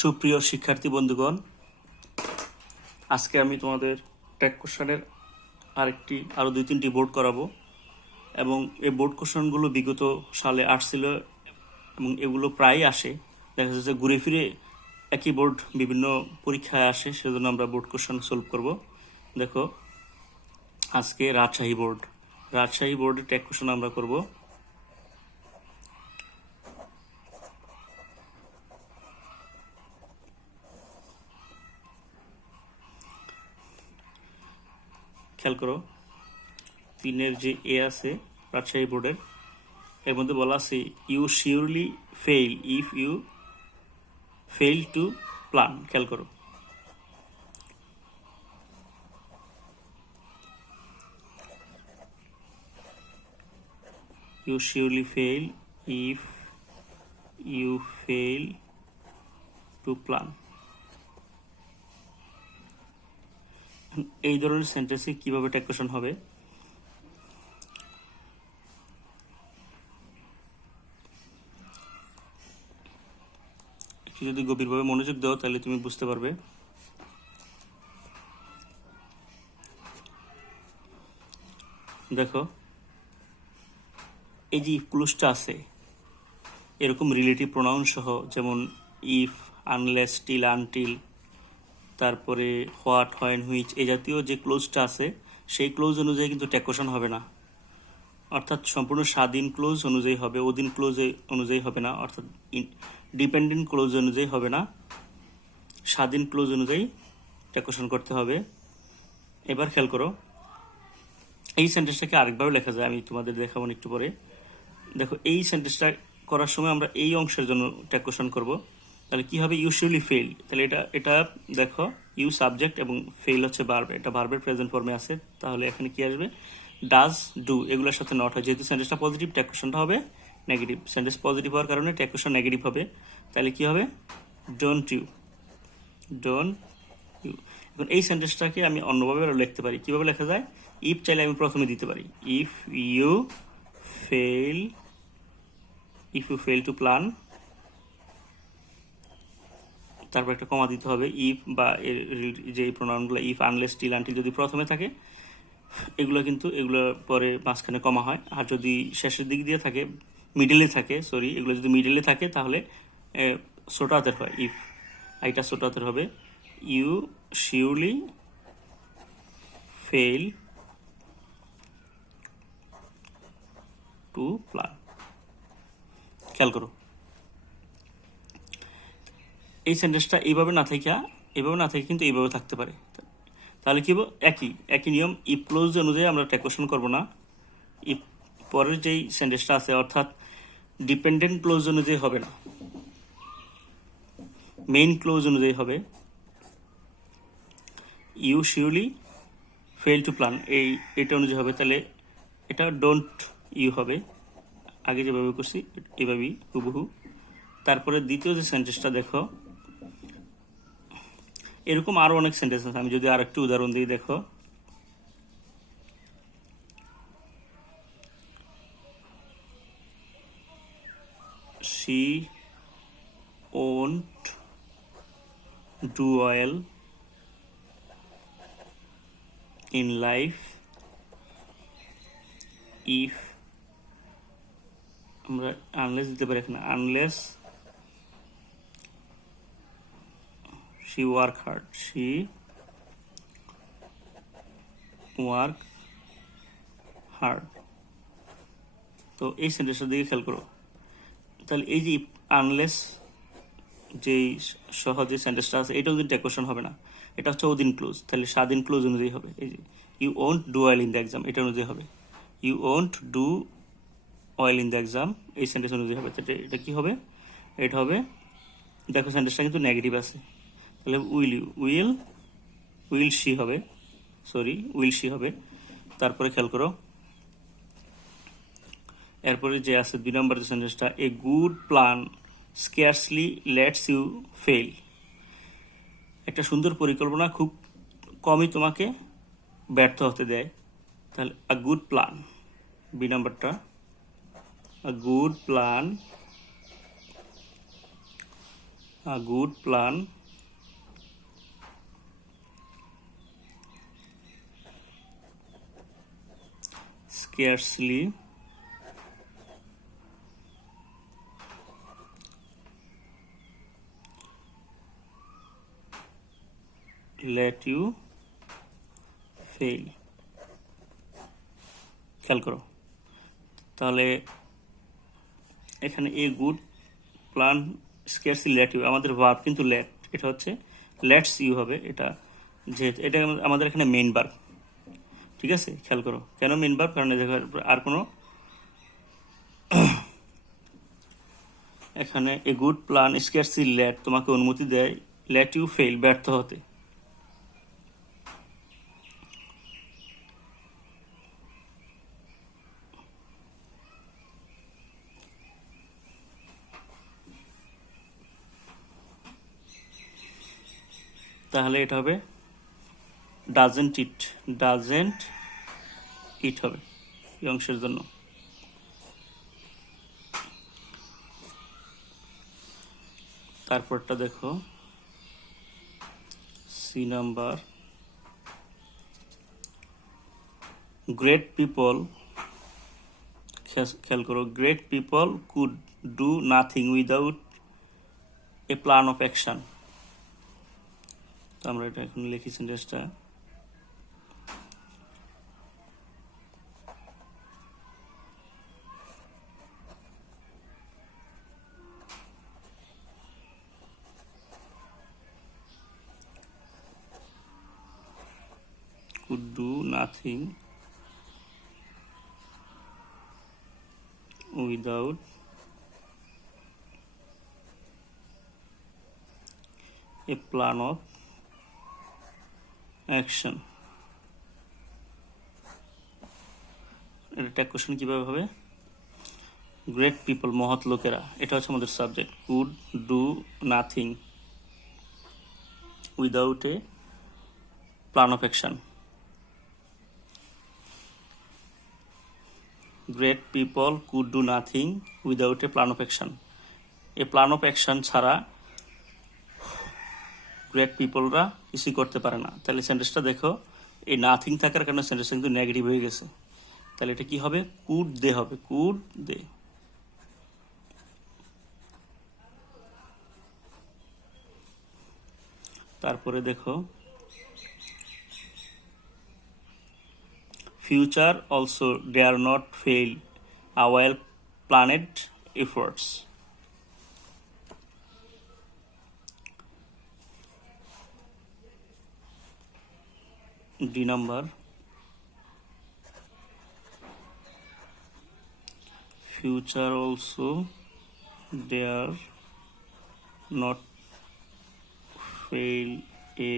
সুপ্রিয় শিক্ষার্থী বন্ধুগণ, আজকে আমি তোমাদের টেক কোশ্চেনের আরও 2-3টি বোর্ড করাবো এবং এই বোর্ড কোশ্চেনগুলো বিগত সালে আসছিল এবং এগুলো প্রায়ই আসে। দেখা যাচ্ছে ঘুরে ফিরে একই বোর্ড বিভিন্ন পরীক্ষায় আসে, সেজন্য আমরা বোর্ড কোশ্চেন সলভ করব। দেখো, আজকে রাজশাহী বোর্ডের টেক কোশ্চেন আমরা করব। খেয়াল করো, 3-এর যে এ আছে রাজশাহী বোর্ডের, এর মধ্যে বলা আছে you surely fail if you fail to plan. খেয়াল করো, you surely fail if you fail to plan. এই ধরনের সেন্টেন্সে কিভাবে টেক কোশ্চেন হবে? একটু যদি গভীরভাবে মনোযোগ দাও তাহলে তুমি বুঝতে পারবে। দেখো, এই যে ইফ ক্লুজটা আছে, এরকম রিলেটিভ প্রোনাউন সহ, যেমন ইফ, আনলেস, টিল, আনটিল, তারপরে হোয়াট, হোয়েন, হুইচ, এই জাতীয় যে ক্লোজটা আছে সেই ক্লোজ অনুযায়ী কিন্তু টেক কোশ্চেন হবে না। অর্থাৎ সম্পূর্ণ স্বাধীন ক্লোজ অনুযায়ী হবে, অধীন ক্লোজ অনুযায়ী হবে না, অর্থাৎ ডিপেন্ডেন্ট ক্লোজ অনুযায়ী হবে না, স্বাধীন ক্লোজ অনুযায়ী টেক কোশ্চেন করতে হবে। এবার খেয়াল করো, এই সেন্টেন্সটাকে আরেকভাবে লেখা যায়, আমি তোমাদের দেখাবো একটু পরে। দেখো, এই সেন্টেন্সটা করার সময় আমরা এই অংশের জন্য টেক কোশ্চেন করব। তাহলে কি হবে? Usually fail. তাহলে এটা দেখো, ইউ সাবজেক্ট এবং ফেইল হচ্ছে ভার্ব, এটা ভার্বের প্রেজেন্ট ফর্মে আছে। তাহলে এখানে কি আসবে? ডাজ, ডু, এগুলোর সাথে নট হয়। যেহেতু সেন্টেন্সটা পজিটিভ, টেক কোশ্চেনটা হবে নেগেটিভ। সেন্টেন্স পজিটিভ হওয়ার কারণে টেক কোশ্চেন নেগেটিভ হবে। তাহলে কি হবে? Don't you. এখন এই সেন্টেন্সটাকে আমি অন্যভাবে লিখতে পারি। কিভাবে লেখা যায়? ইফ চাইলে আমি প্রথমে দিতে পারি, if you fail to plan, তারপর একটা কমা দিতে হবে। ইফ বা যে প্রোনাউনগুলো, ইফ, আনলেস, টিল, আনটিল যদি প্রথমে থাকে, এগুলো পরে মাঝখানে কমা হয়। আর যদি শেষের দিক দিয়ে থাকে, এগুলো যদি মিডলে থাকে তাহলে ছোট হাতের হয়। ইফ, এটা ছোট হাতের হবে। You surely fail to plan. খেয়াল করো, এই সেন্টেন্সটা এইভাবে না থাকে কিন্তু এইভাবে থাকতে পারে। তাহলে কি হবে? একই নিয়ম। ইফ ক্লোজ অনুযায়ী আমরা টেক কোশ্চেন করবো না। ইফ পরের যেই সেন্টেন্সটা আছে, অর্থাৎ ডিপেন্ডেন্ট ক্লোজ অনুযায়ী হবে না, মেইন ক্লোজ অনুযায়ী হবে। You surely fail to plan, এটা অনুযায়ী হবে। তাহলে এটা ডোন্ট ইউ হবে, আগে যেভাবে করছি এভাবেই হুবহু। তারপরে দ্বিতীয় যে সেন্টেন্সটা দেখো, এরকম আরো অনেক সেন্টেন্স আছে। আমি যদি আর একটু উদাহরণ দিই, দেখো, she won't do well in life if, আমরা আনলেস দিতে পারি এখানে, আনলেস she work hard। তো এই সেন্টেন্সটার দিকে খেয়াল করো। তাহলে এই যে আনলেস যে সহজে সেন্টেন্সটা আছে, এটাও কিন্তু টেক কোশ্চেন হবে না, এটা হচ্ছে অধীন ক্লোজ। তাহলে স্বাধীন ক্লোজ অনুযায়ী হবে। এই যে you won't do well in the exam, এটা অনুযায়ী হবে। You won't do well in the exam, এই সেন্টেন্স অনুযায়ী হবে। এটা কি হবে? এটা হবে, দেখো সেন্টেন্সটা কিন্তু নেগেটিভ আছে। তাহলে উইল শি হবে। তারপরে খেয়াল করো, এরপরে যে আছে 2 নম্বর যে সেন্টেন্সটা, a good plan scarcely lets you fail. একটা সুন্দর পরিকল্পনা খুব কমই তোমাকে ব্যর্থ হতে দেয়। তাহলে আ গুড প্ল্যান, বি নাম্বারটা, a good plan a good plan scarcely let you fail। খেয়াল করো, তাহলে এখানে a good plan scarcely let you, আমাদের ভার্ব কিন্তু লেট, এটা হচ্ছে লেটস ইউ হবে, এটা যেহেতু এটা আমাদের এখানে মেইন ভার্ব। ঠিক আছে, খেয়াল করো কেন মেইন ভার্ব, কারণ দেখো আর কোনো এখানে a good plan scarcely let তোমাকে অনুমতি দেয় লেট ইউ ফেল, ব্যর্থ হতে। তাহলে এটা হবে ডাজেন্ট ইট, ডাজেন্ট ইট হবে এই অংশের জন্য। তারপরটা দেখো সি নাম্বার, গ্রেট পিপল, খেয়াল করো, great people could do nothing without a plan of action. তো আমরা এটা এখন লিখি সেন্টেন্সটা, could do nothing without a plan of action। এটা ট্যাগ কোশ্চেন কিভাবে হবে, গ্রেট পিপল মহৎ লোকেরা, এটা হচ্ছে আমাদের subject, could do nothing without a plan of action. Great people could do nothing without a plan of action, A plan of action ছাড়া great পিপলরা কিছুই করতে পারে না। তাহলে সেন্টেন্সটা দেখো, এই নাথিং থাকার কারণে সেন্টেন্সটা কিন্তু নেগেটিভ হয়ে গেছে, তাহলে এটা কি হবে, কুড দে হবে, কুড দে। তারপরে দেখো future also dare not fail a well planned efforts. D number, future also dare not fail a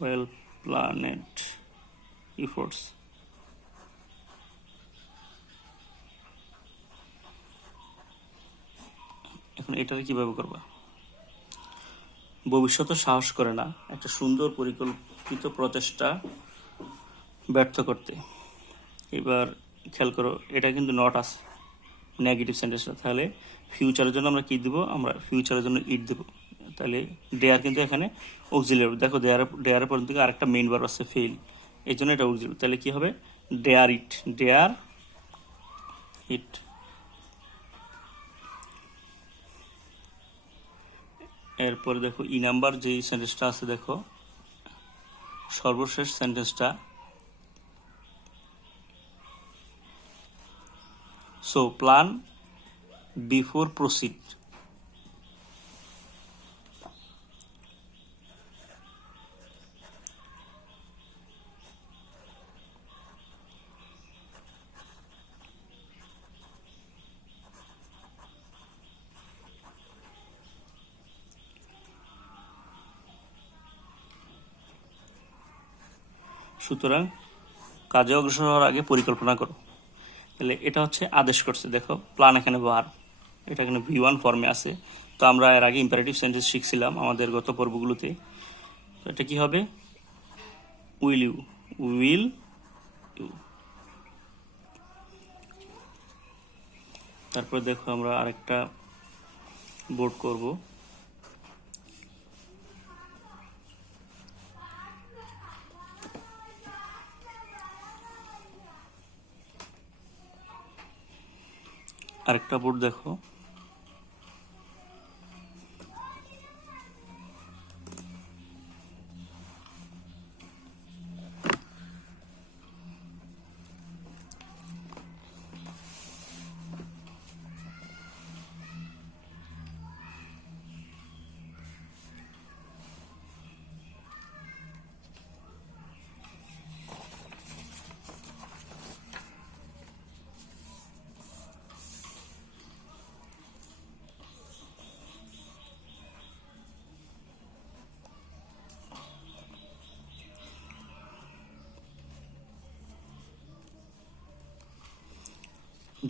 well planned efforts। এখন এটাকে কিভাবে করবা, ভবিষ্যতে সাহস করে না একটা সুন্দর পরিকল্পিত প্রচেষ্টা ব্যর্থ করতে। এবার খেয়াল করো, এটা কিন্তু নট আছে নেগেটিভ সেন্টেন্সটা, তাহলে ফিউচারের জন্য আমরা কি দেব, আমরা ফিউচারের জন্য ইট দেব। তাহলে ডেয়ার কিন্তু এখানে অক্সিলারি, দেখো ডেয়ারের পর থেকে আরেকটা মেইন ভার্ব আছে ফেল, এই জন্য এটা অক্সিলারি। তাহলে কি হবে, ডেয়ার ইট, ডেয়ার ইট। এরপরে দেখো ই নাম্বার যে সেন্টেন্সটা আছে, দেখো সর্বশেষ সেন্টেন্সটা, সো প্ল্যান বিফোর প্রসিড। সুতরাং কাজে অগ্রসর হওয়ার আগে পরিকল্পনা করো। তাহলে এটা হচ্ছে আদেশ করছে, দেখো প্ল্যান এখানে ভার্ব, এটা এখানে V1 ফর্মে আছে। তো আমরা এর আগে ইম্পারেটিভ সেন্টেন্স শিখছিলাম আমাদের গত পর্বগুলোতে। তো এটা কি হবে, উইল ইউ, উইল ইউ। তারপরে দেখো আমরা আরেকটা বোর্ড করব। আরেকটা বোর্ড দেখো,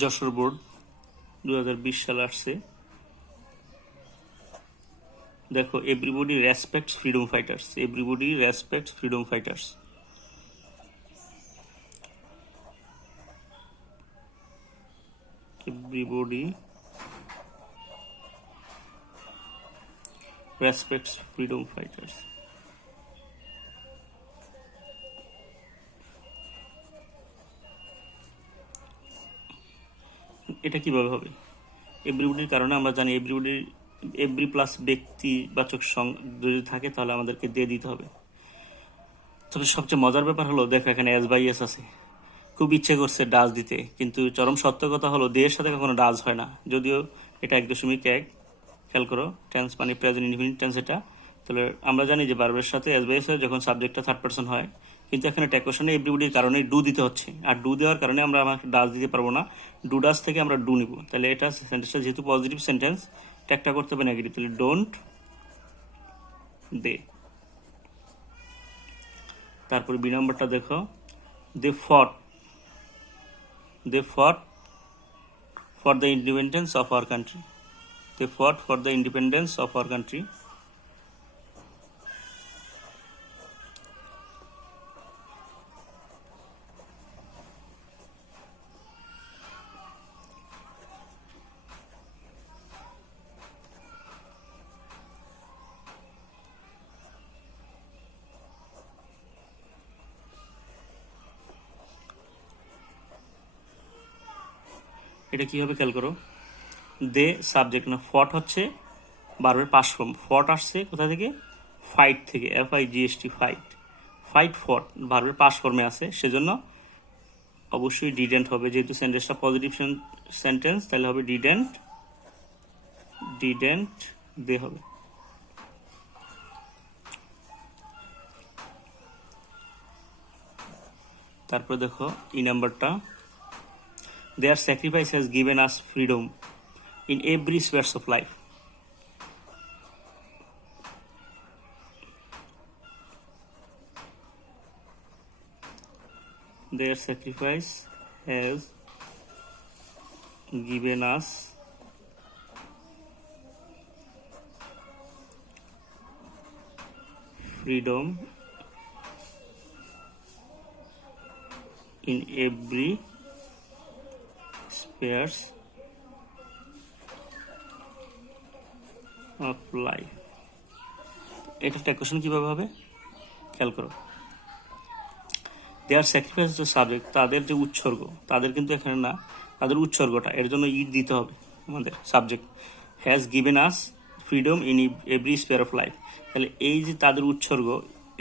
যশোর বোর্ড 2020 সালে আসছে। দেখো, everybody respects freedom fighters, everybody respects freedom fighters. Everybody respects freedom fighters. এটা কিভাবে হবে? এভরিবডির কারণে আমরা জানি এভরিবডির এভরি প্লাস ব্যক্তিবাচক যদি থাকে তাহলে আমাদেরকে দিয়ে দিতে হবে। তবে সবচেয়ে মজার ব্যাপার হলো, দেখো এখানে এস বাই এস আছে। খুব ইচ্ছে করছে ডাজ দিতে, কিন্তু চরম সত্য কথা হলো দেয়ের সাথে কখনো ডাজ হয় না। যদিও এটা 1.1 খেয়াল করো, টেন্স মানে প্রেজেন্ট ইনডিফিনিট টেন্স এটা। তাহলে আমরা জানি যে ভার্বের সাথে এস বাই এস হয় যখন সাবজেক্টটা থার্ড পারসন হয়, কিন্তু এখানে ট্যাকোশনে এভরিবডির কারণে ডু দিতে হচ্ছে, আর ডু দেওয়ার কারণে আমরা আমাকে ডাজ দিতে পারবো না, ডু ডাজ থেকে আমরা ডু নিব। তাহলে এটা সেন্টেন্সটা যেহেতু পজিটিভ সেন্টেন্স, ট্যাগটা করতে হবে নেগেটিভ, তাহলে ডোন্ট দে। তারপর বি নাম্বারটা দেখো, দে ফট for the independence of our country. They fought for the independence of our country. এটা কি হবে খেয়াল করো, দে সাবজেক্ট না, ফট হচ্ছে ভার্বের পাস্ট ফর্ম। ফট আসছে কোথা থেকে? ফাইট থেকে, FIGHT, ফাইট। ফাইট ফট ভার্বের পাস্ট ফর্মে আছে, সেজন্য অবশ্যই ডিডেন্ট হবে। যেহেতু সেন্টেন্সটা পজিটিভ সেন্টেন্স, তাহলে হবে ডিডেন্ট দে হবে। তারপরে দেখো ই নাম্বারটা, their sacrifice has given us freedom in every spheres of life. Their sacrifice has given us freedom in every spheres of life. এটা ট্যাকোশন কিভাবে হবে খেয়াল করো, দেয়ার স্যাক্রিফাইস হচ্ছে সাবজেক্ট, তাদের যে উৎসর্গ, তাদের কিন্তু এখানে না, তাদের উৎসর্গটা, এর জন্য ইট দিতে হবে আমাদের subject. Has given us freedom in every spare of life. তাহলে এই যে তাদের উৎসর্গ,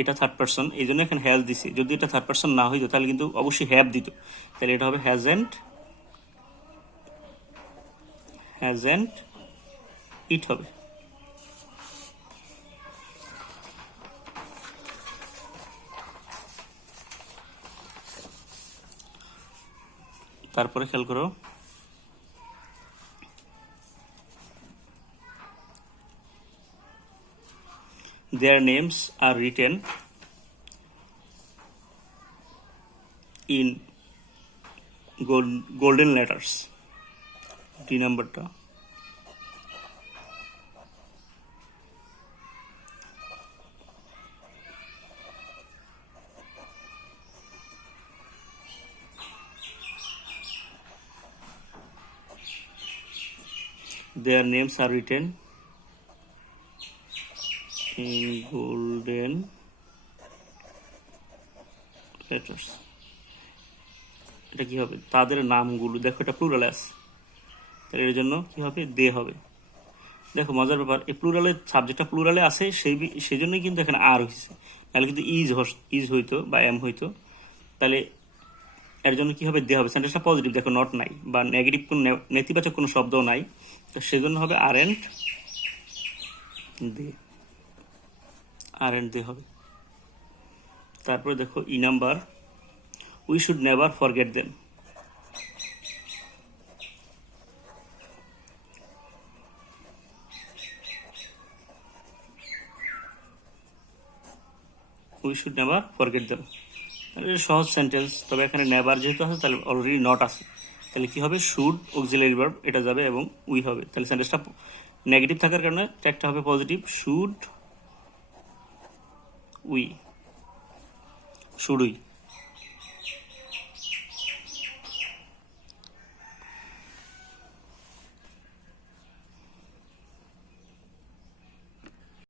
এটা থার্ড পারসন, এই জন্য এখানে হ্যাজ দিছি। যদি এটা থার্ড পারসন না হইতো তাহলে কিন্তু অবশ্যই হ্যাভ দিত। তাহলে এটা হবে হ্যাজেন্ট ইট হবে। তারপরে খেয়াল করো, their names are written in golden letters. D নাম্বারটা, their names are written in golden letters. এটা কি হবে? তাদের নামগুলো, দেখো এটা প্লুরালে আছে, তাহলে এর জন্য কি হবে? দে হবে। দেখো মজার ব্যাপার, এই প্লুরালের সাবজেক্টটা প্লুরালে আছে, সেই জন্যই কিন্তু এখানে আর হয়েছে, নাহলে কিন্তু ইজ হইতো বা এম হইতো। তাহলে এর জন্য কি হবে? দে হবে। সেন্টেন্সটা পজিটিভ, দেখো নট নাই বা নেগেটিভ কোনো নেতিবাচক কোনো শব্দও নাই, তো সেজন্য হবে আরেন্ট দে, আরেন্ট দে হবে। তারপরে দেখো E number, we should never forget them. We should never forget them, তাহলে সহজ সেন্টেন্স। তবে এখানে নেভার যেহেতু আছে তাহলে অলরেডি নট আছে, তাহলে কি হবে? শুড অক্সিলারি ভার্ব এটা যাবে এবং উই হবে। তাহলে সেন্টেন্সটা নেগেটিভ থাকার কারণে ট্যাগটা হবে positive, should we, should we.